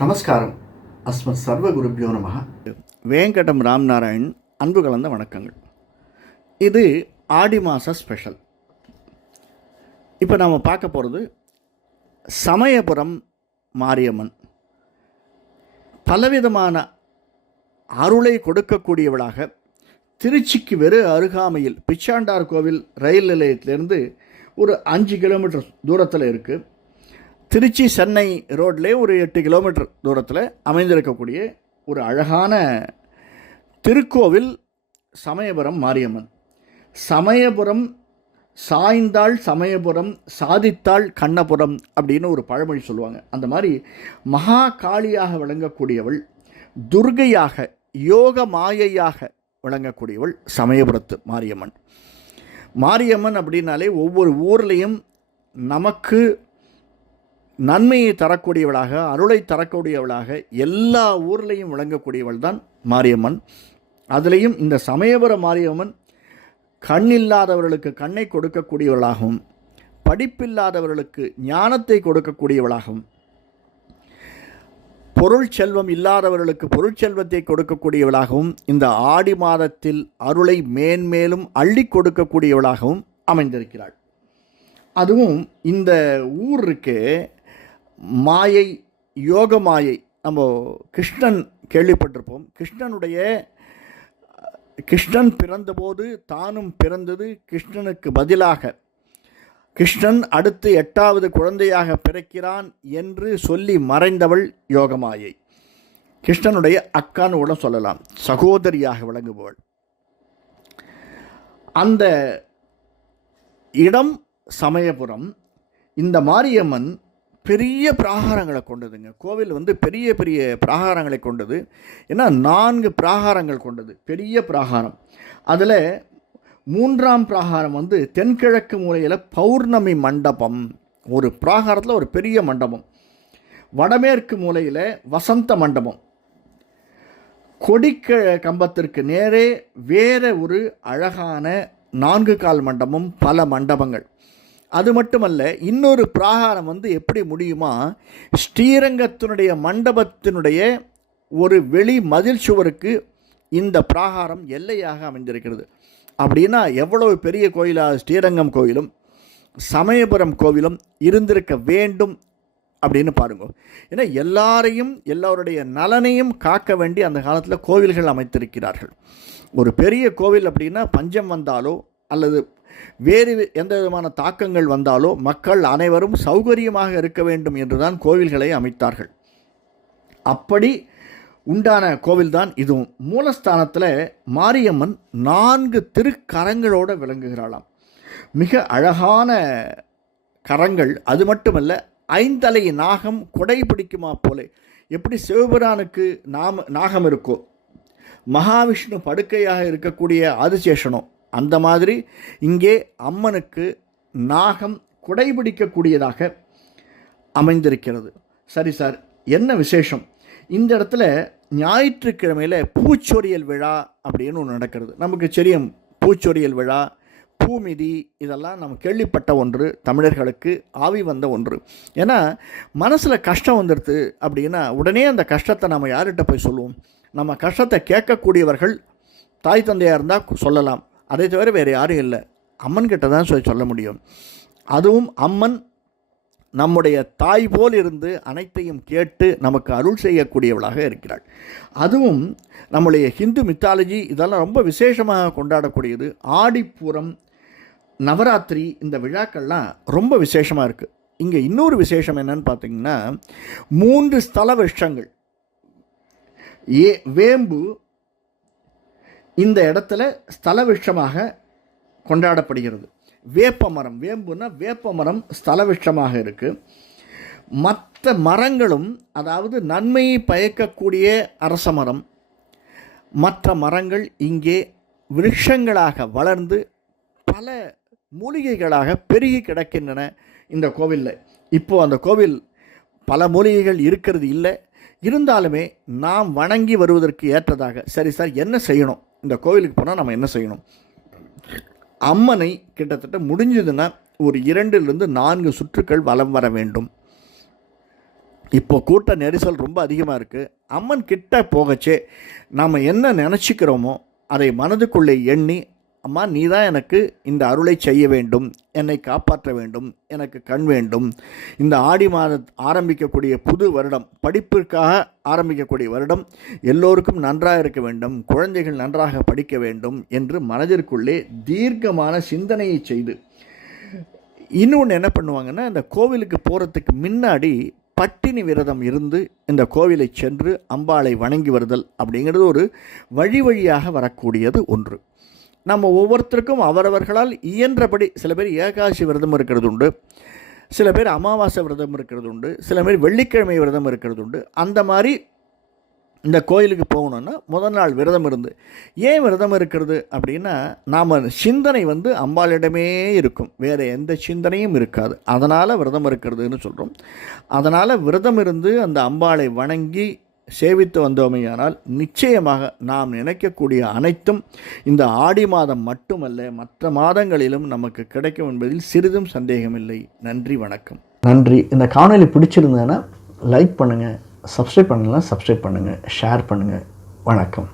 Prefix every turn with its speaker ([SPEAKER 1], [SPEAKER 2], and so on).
[SPEAKER 1] நமஸ்காரம். அஸ்மத் சர்வகுருபியோ நம.
[SPEAKER 2] வேங்கடம் ராம்நாராயண் அன்பு கலந்த வணக்கங்கள். இது ஆடி மாத ஸ்பெஷல் இப்போ நாம் பார்க்க போகிறது சமயபுரம் மாரியம்மன். பலவிதமான அருளை கொடுக்கக்கூடியவளாக திருச்சிக்கு வெறு அருகாமையில் பிச்சாண்டார் கோவில் ரயில் நிலையத்திலேருந்து ஒரு அஞ்சு கிலோமீட்டர் தூரத்தில் இருக்குது திருச்சி சென்னை ரோட்லேயே ஒரு எட்டு கிலோமீட்டர் தூரத்தில் அமைந்திருக்கக்கூடிய ஒரு அழகான திருக்கோவில் சமயபுரம் மாரியம்மன். சமயபுரம் சாய்ந்தாள் சமயபுரம் சாதித்தாள் கண்ணபுரம் அப்படின்னு ஒரு பழமொழி சொல்லுவாங்க. அந்த மாதிரி மகா காளியாக விளங்கக்கூடியவள் துர்கையாக யோக மாயையாக விளங்கக்கூடியவள் சமயபுரத்து மாரியம்மன். மாரியம்மன் அப்படின்னாலே ஒவ்வொரு ஊர்லேயும் நமக்கு நன்மையை தரக்கூடியவளாக அருளை தரக்கூடியவளாக எல்லா ஊர்லேயும் விளங்கக்கூடியவள் தான் மாரியம்மன். அதுலேயும் இந்த சமயபுர மாரியம்மன் கண்ணில்லாதவர்களுக்கு கண்ணை கொடுக்கக்கூடியவளாகவும் படிப்பில்லாதவர்களுக்கு ஞானத்தை கொடுக்கக்கூடியவளாகவும் பொருள் செல்வம் இல்லாதவர்களுக்கு பொருட்செல்வத்தை கொடுக்கக்கூடியவளாகவும் இந்த ஆடி மாதத்தில் அருளை மேன்மேலும் அள்ளி கொடுக்கக்கூடியவளாகவும் அமைந்திருக்கிறாள். அதுவும் இந்த ஊருக்கு மாயை யோக மாயை. நம்ம கிருஷ்ணன் கேள்விப்பட்டிருப்போம். கிருஷ்ணனுடைய கிருஷ்ணன் பிறந்தபோது தானும் பிறந்தது கிருஷ்ணனுக்கு பதிலாக. கிருஷ்ணன் அடுத்து எட்டாவது குழந்தையாக பிறக்கிறான் என்று சொல்லி மறைந்தவள் யோகமாயை கிருஷ்ணனுடைய அக்கான்னு கூட சொல்லலாம். சகோதரியாக விளங்குபவள். அந்த இடம் சமயபுரம். இந்த மாரியம்மன் பெரிய பிராகாரங்களை கொண்டதுங்க. கோவில் வந்து பெரிய பெரிய பிராகாரங்களை கொண்டது. ஏன்னா நான்கு பிராகாரங்கள் கொண்டது. பெரிய பிராகாரம். அதில் மூன்றாம் பிராகாரம் வந்து தென்கிழக்கு மூலையில் பௌர்ணமி மண்டபம். ஒரு பிராகாரத்தில் ஒரு பெரிய மண்டபம். வடமேற்கு மூலையில் வசந்த மண்டபம். கொடிக்க கம்பத்திற்கு நேரே வேற ஒரு அழகான நான்கு கால் மண்டபம் பல மண்டபங்கள். அது மட்டுமல்ல இன்னொரு பிராகாரம் வந்து எப்படி முடியுமா? ஸ்ரீரங்கத்தினுடைய மண்டபத்தினுடைய ஒரு வெளி மதில் சுவருக்கு இந்த பிராகாரம் எல்லையாக அமைந்திருக்கிறது. அப்படின்னா எவ்வளவு பெரிய கோயிலாக ஸ்ரீரங்கம் கோயிலும் சமயபுரம் கோவிலும் இருந்திருக்க வேண்டும் அப்படின்னு பாருங்க. ஏன்னா எல்லாரையும் எல்லோருடைய நலனையும் காக்க வேண்டி அந்த காலத்தில் கோவில்கள் அமைத்திருக்கிறார்கள். ஒரு பெரிய கோவில் அப்படின்னா பஞ்சம் வந்தாலோ அல்லது வேறு எந்த விதமான தாக்கங்கள் வந்தாலோ மக்கள் அனைவரும் சௌகரியமாக இருக்க வேண்டும் என்றுதான் கோவில்களை அமைத்தார்கள். அப்படி உண்டான கோவில்தான் இதுவும். மூலஸ்தானத்தில் மாரியம்மன் நான்கு திருக்கரங்களோடு விளங்குகிறாளாம். மிக அழகான கரங்கள். அது மட்டுமல்ல ஐந்தலை நாகம் கொடை பிடிக்குமா போல. எப்படி சிவபுரானுக்கு நாம நாகம் இருக்கோ. மகாவிஷ்ணு படுக்கையாக இருக்கக்கூடிய ஆதிசேஷனோ அந்த மாதிரி இங்கே அம்மனுக்கு நாகம் குடைபிடிக்கக்கூடியதாக அமைந்திருக்கிறது. சரி சார் என்ன விசேஷம்? இந்த இடத்துல ஞாயிற்றுக்கிழமையில் பூச்சொரியல் விழா அப்படின்னு ஒன்று நடக்கிறது. நமக்கு தெரியும் பூச்சொரியல் விழா பூமிதி இதெல்லாம் நம்ம கேள்விப்பட்ட ஒன்று தமிழர்களுக்கு ஆவி வந்த ஒன்று. ஏன்னா மனசில் கஷ்டம் வந்துடுது அப்படின்னா உடனே அந்த கஷ்டத்தை நம்ம யார்கிட்ட போய் சொல்லுவோம்? நம்ம கஷ்டத்தை கேட்கக்கூடியவர்கள் தாய் தந்தையாக இருந்தால் சொல்லலாம். அதை தவிர வேறு யாரும் இல்லை. அம்மன் கிட்ட தான் சொல்ல முடியும். அதுவும் அம்மன் நம்முடைய தாய் போல் இருந்து அனைத்தையும் கேட்டு நமக்கு அருள் செய்யக்கூடியவளாக இருக்கிறாள். அதுவும் நம்முடைய ஹிந்து மித்தாலஜி இதெல்லாம் ரொம்ப விசேஷமாக கொண்டாடக்கூடியது. ஆடிப்பூரம் நவராத்திரி இந்த விழாக்கள்லாம் ரொம்ப விசேஷமாக இருக்குது இங்கே இன்னொரு விசேஷம் என்னன்னு பார்த்தீங்கன்னா மூன்று ஸ்தல விஷங்கள் ஏ வேம்பு இந்த இடத்துல ஸ்தல விஷமாக கொண்டாடப்படுகிறது. வேப்ப மரம் வேப்பமரம் வேப்ப மரம் ஸ்தல விஷமாக இருக்குது மற்ற மரங்களும் அதாவது நன்மையை பயக்கக்கூடிய அரச மரம் மற்ற மரங்கள் இங்கே விருஷங்களாக வளர்ந்து பல மூலிகைகளாக பெருகி கிடக்கின்றன இந்த கோவிலில். இப்போது அந்த கோவில் பல மூலிகைகள் இருக்கிறது இல்லை. இருந்தாலுமே நாம் வணங்கி வருவதற்கு ஏற்றதாக. சரி சார் என்ன செய்யணும்? இந்த கோவிலுக்கு போனால் நம்ம என்ன செய்யணும்? அம்மனை கிட்டத்தட்ட முடிஞ்சதுன்னா ஒரு இரண்டிலிருந்து நான்கு சுற்றுக்கள் வலம் வர வேண்டும். இப்போ கூட்ட நெரிசல் ரொம்ப அதிகமாக இருக்குது அம்மன் கிட்ட போகச்சே நாம் என்ன நினச்சிக்கிறோமோ அதை மனதுக்குள்ளே எண்ணி அம்மா நீ தான் எனக்கு இந்த அருளை செய்ய வேண்டும் என்னை காப்பாற்ற வேண்டும் எனக்கு கண் வேண்டும். இந்த ஆடி மாத ஆரம்பிக்கக்கூடிய புது வருடம் படிப்பிற்காக ஆரம்பிக்கக்கூடிய வருடம் எல்லோருக்கும் நன்றாக இருக்க வேண்டும் குழந்தைகள் நன்றாக படிக்க வேண்டும் என்று மனதிற்குள்ளே தீர்க்கமான சிந்தனையை செய்து இன்னொன்று என்ன பண்ணுவாங்கன்னா இந்த கோவிலுக்கு போகிறதுக்கு முன்னாடி பட்டினி விரதம் இருந்து இந்த கோவிலை சென்று அம்பாளை வணங்கி வருதல் அப்படிங்கிறது ஒரு வழி வழியாக வரக்கூடியது ஒன்று. நம்ம ஒவ்வொருத்தருக்கும் அவரவர்களால் இயன்றபடி சில பேர் ஏகாசி விரதம் இருக்கிறது உண்டு சில பேர் அமாவாசை விரதம் இருக்கிறது உண்டு சில பேர் வெள்ளிக்கிழமை விரதம் இருக்கிறது உண்டு அந்த மாதிரி இந்த கோயிலுக்கு போகணுன்னா முதல் நாள் விரதம் இருந்து ஏன் விரதம் இருக்கிறது அப்படின்னா நாம் சிந்தனை வந்து அம்பாளிடமே இருக்கும். வேறு எந்த சிந்தனையும் இருக்காது. அதனால் விரதம் இருக்கிறதுன்னு சொல்கிறோம் அதனால் விரதம் இருந்து அந்த அம்பாளை வணங்கி சேவித்து வந்தோமையானால் நிச்சயமாக நாம் நினைக்கக்கூடிய அனைத்தும் இந்த ஆடி மாதம் மட்டுமல்ல மற்ற மாதங்களிலும் நமக்கு கிடைக்கும் என்பதில் சிறிதும் சந்தேகமில்லை. நன்றி வணக்கம்.
[SPEAKER 1] நன்றி. இந்த காணொலி பிடிச்சிருந்ததுன்னா லைக் பண்ணுங்கள் சப்ஸ்கிரைப் பண்ணலாம் சப்ஸ்கிரைப் பண்ணுங்கள் ஷேர் பண்ணுங்கள் வணக்கம்.